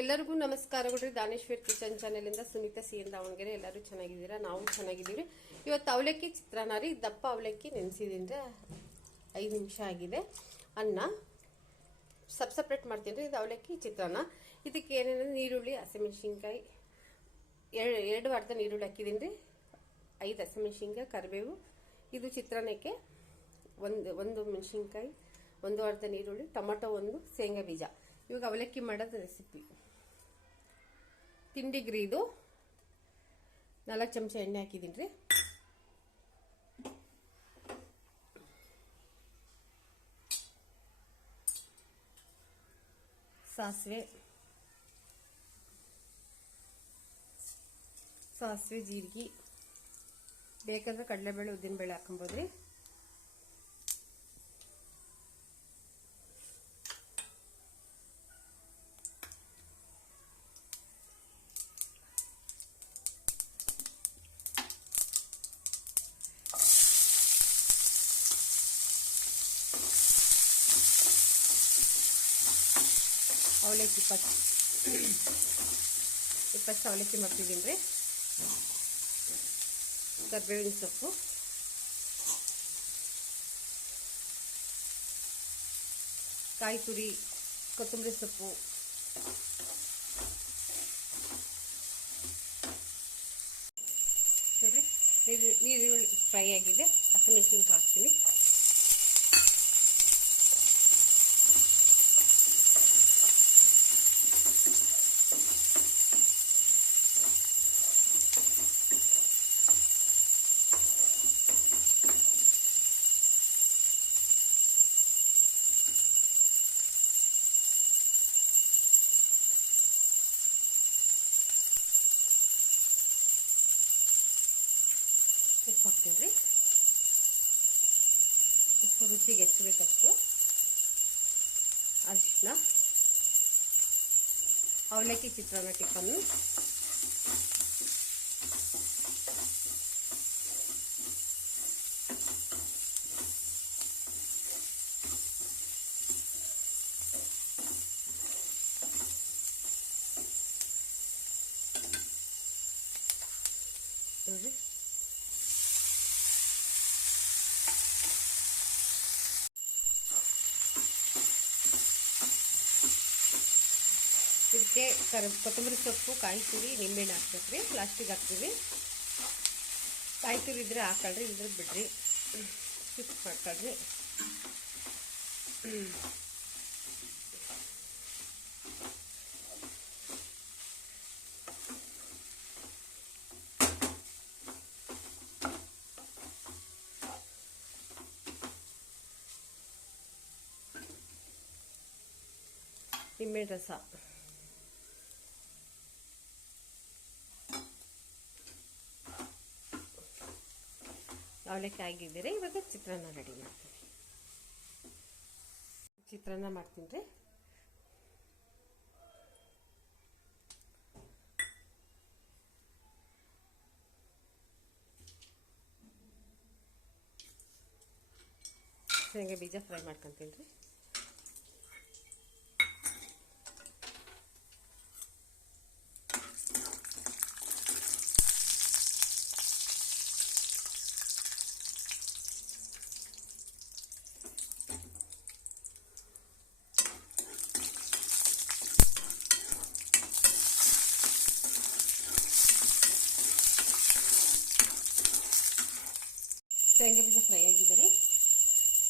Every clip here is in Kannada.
ಎಲ್ಲರಿಗೂ ನಮಸ್ಕಾರಗಳು ದಾನೇಶ್ವರ್ ಕಿಚನ್ ಚಾನೆಲಿಂದ ಸುನೀತಾ ಸಿ ಎನ್ ದಾವಣಗೆರೆ. ಎಲ್ಲರೂ ಚೆನ್ನಾಗಿದ್ದೀರಾ? ನಾವು ಚೆನ್ನಾಗಿದ್ದೀವಿ. ಇವತ್ತು ಅವಲಕ್ಕಿ ಚಿತ್ರಾನ್ನ ರೀ. ದಪ್ಪ ಅವಲಕ್ಕಿ ನೆನೆಸಿದ್ದೀನಿ ಐದು ನಿಮಿಷ ಆಗಿದೆ. ಅನ್ನ ಸಬ್ ಸಪ್ರೇಟ್ ಮಾಡ್ತೀನಿ ರೀ. ಇದು ಅವಲಕ್ಕಿ ಚಿತ್ರಾನ್ನ. ಇದಕ್ಕೆ ಏನೇನು? ನೀರುಳ್ಳಿ, ಹಸಿಮೆಣ್ಸಿನ್ಕಾಯಿ. ಎರಡು ಎರಡು ಅರ್ಧ ನೀರುಳ್ಳಿ ಹಾಕಿದ್ದೀನಿ ರೀ. ಐದು ಹಸಿಮೆಣ್ಸಿನ್ಕಾಯಿ, ಕರಿಬೇವು. ಇದು ಚಿತ್ರಾನ್ನಕ್ಕೆ ಒಂದು ಒಂದು ಮೆಣಸಿನ್ಕಾಯಿ, ಒಂದು ಅರ್ಧ ನೀರುಳ್ಳಿ, ಟೊಮೊಟೊ ಒಂದು, ಶೇಂಗಾ ಬೀಜ. ಇವಾಗ ಅವಲಕ್ಕಿ ಮಾಡೋದು ರೆಸಿಪಿ ತಿಂಡಿಗ್ರಿ ಇದು. ನಾಲ್ಕು ಚಮಚ ಎಣ್ಣೆ ಹಾಕಿದ್ದೀನಿ ರೀ. ಸಾಸಿವೆ. ಸಾಸಿವೆ, ಜೀರಿಗೆ. ಬೇಕಾದ್ರೆ ಕಡಲೆಬೇಳೆ, ಉದ್ದಿನಬೇಳೆ ಹಾಕೊಬೋದು ಅವಲಕ್ಕಿ ಇಪ್ಪತ್ತು ಇಪ್ಪತ್ತು ಅವಲಕ್ಕಿ ಮಾಡ್ತಿದ್ದೀನಿ ರೀ. ಕರ್ಬೇವಿನ ಸೊಪ್ಪು. ಕಾಯಿ ತುರಿ, ಕೊತ್ತಂಬರಿ ಸೊಪ್ಪು. ನೋಡ್ರಿ, ನೀರು ನೀರುಳ್ಳಿ ಫ್ರೈ ಆಗಿದೆ. ಹಸಿಮೆಣಸಿನ್ಕಾಯಿ ಹಾಕ್ತೀನಿ. ರುಚಿಗೆ ಎಷ್ಟು ಬೇಕಷ್ಟು ಅರಿಶಿನ ಅವಲಕ್ಕಿ ಚಿತ್ರಾನ್ನ ಟಿಫನ್ನು ನೋಡಿರಿ ಇದಕ್ಕೆ ಕರ, ಕೊತ್ತಂಬರಿ ಸೊಪ್ಪು ಕಾಯಿ ತುರಿ ನಿಂಬೆಹಣ್ಣು ಹಾಕ್ಬೇಕು ರೀ ಲಾಸ್ಟಿಗೆ ಹಾಕ್ತೀವಿ. ಕಾಯಿ ತುರಿ ಇದ್ರೆ ಹಾಕೊಳ್ರಿ ಇದ್ರೆ ಬಿಡ್ರಿ. ಮಿಕ್ಸ್ ಮಾಡ್ಕೊಳ್ರಿ. ನಿಂಬೆ ರಸ. ಅವಲಕ್ಕಿ ಆಗಿದ್ದೀರಿ ಇವಾಗ ಚಿತ್ರಾನ್ನ ರೆಡಿ ಮಾಡ್ತೀವಿ. ಚಿತ್ರಾನ್ನ ಮಾಡ್ತೀನಿ ರೀ. ಬೀಜ ಫ್ರೈ ಮಾಡ್ಕೊತೀನಿ ರೀ. ಶೇಂಗಾ ಬೀಜ ಫ್ರೈ ಆಗಿದ್ದಾರೆ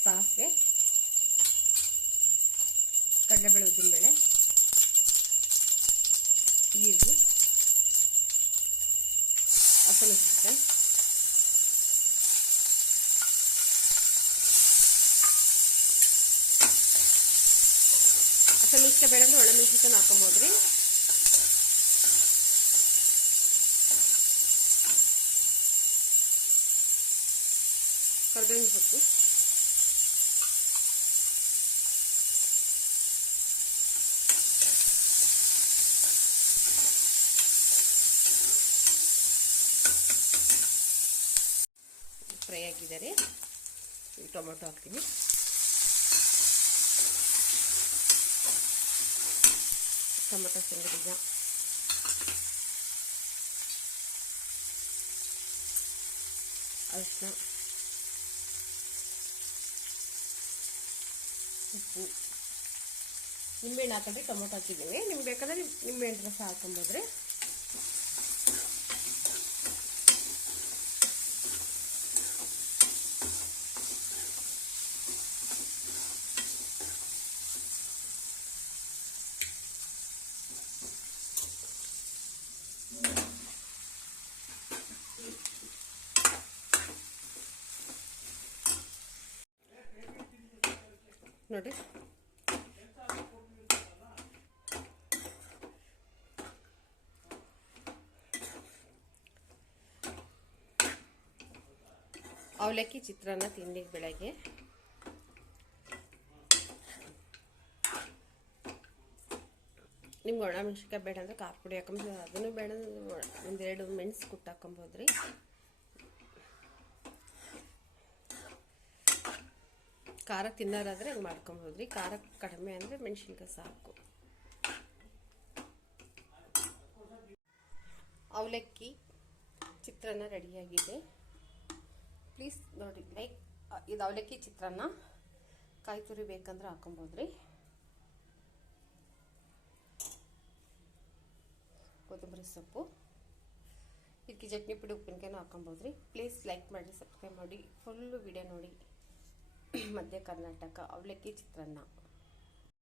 ಸಾಸಿವೆ, ಕಡಲೆಬೇಳೆ, ಉದ್ದಿನಬೇಳೆ ಜೀರಿಗೆ ಹಸಿಮೆಣಸಿನ್ಕಾಯಿ ಹಸಿಮೆಣಸಿನ್ಕಾಯಿ ಬೇಡ ಅಂದರೆ ಒಣಮೆಣಸಿನ್ಕಾಯಿ ಹಾಕೊಬೋದು ರೀ. ಕರ್ಬೇವಿನ ಸೊಪ್ಪು ಫ್ರೈ ಆಗಿದ್ದಾರೆ ಟೊಮೊಟೊ ಹಾಕ್ತೀನಿ ಟೊಮೊಟೊ ಶೇಂಗಾ ಬೀಜ ಅರಿಶಿನ ಉಪ್ಪು ನಿಂಬೆಹಣ್ಣು ಹಾಕೊಂಡ್ರೆ ಟೊಮೊಟೊ ಹಾಕಿದ್ದೀನಿ ನಿಮ್ಗೆ ಬೇಕಾದ್ರೆ ನಿಂಬೆಹಣ್ಣು ರಸ ಹಾಕೊಬೋದ್ರಿ ನೋಡಿ. ಅವಲಕ್ಕಿ ಚಿತ್ರಾನ್ನ ತಿಂಡಿ ಬೆಳಗ್ಗೆ. ನಿಮ್ಗೆ ಒಣ ಮೆಣಸಿನ್ಕಾಯಿ ಬೇಡ ಅಂದರೆ ಖಾರ ಪುಡಿ ಹಾಕೊಂಬೋದು ಅದನ್ನು ಬೇಡ ಒಂದೆರಡು ಮೆಣಸು ಕುಟ್ಟು ಹಾಕೊಬೋದ್ರಿ ಖಾರ ತಿನ್ನೋರಾದ್ರೆ ಹಂಗೆ ಮಾಡ್ಕೊಬೋದ್ರಿ ಖಾರ ಕಡಿಮೆ ಅಂದರೆ ಮೆಣಸಿನ್ಕಾಯಿ ಸಾಕು. ಅವಲಕ್ಕಿ ಚಿತ್ರಾನ್ನ ರೆಡಿಯಾಗಿದೆ. ಪ್ಲೀಸ್ ನೋಡಿ, ಲೈಕ್, ಇದು ಅವಲಕ್ಕಿ ಚಿತ್ರಾನ್ನ. ಕಾಯಿ ತುರಿ ಬೇಕಂದ್ರೆ ಹಾಕೊಬೋದ್ರಿ. ಕೊತ್ತಂಬರಿ ಸೊಪ್ಪು. ಇದಕ್ಕೆ ಚಟ್ನಿ ಪುಡಿ ಉಪ್ಪಿನಕಾಯಿನೂ ಹಾಕೊಬೋದ್ರಿ. ಪ್ಲೀಸ್ ಲೈಕ್ ಮಾಡಿ ಸಬ್ಸ್ಕ್ರೈಬ್ ಮಾಡಿ. ಫುಲ್ಲು ವಿಡಿಯೋ ನೋಡಿ. ಮಧ್ಯ ಕರ್ನಾಟಕ ಅವಲಕ್ಕಿ ಚಿತ್ರಾನ್ನ.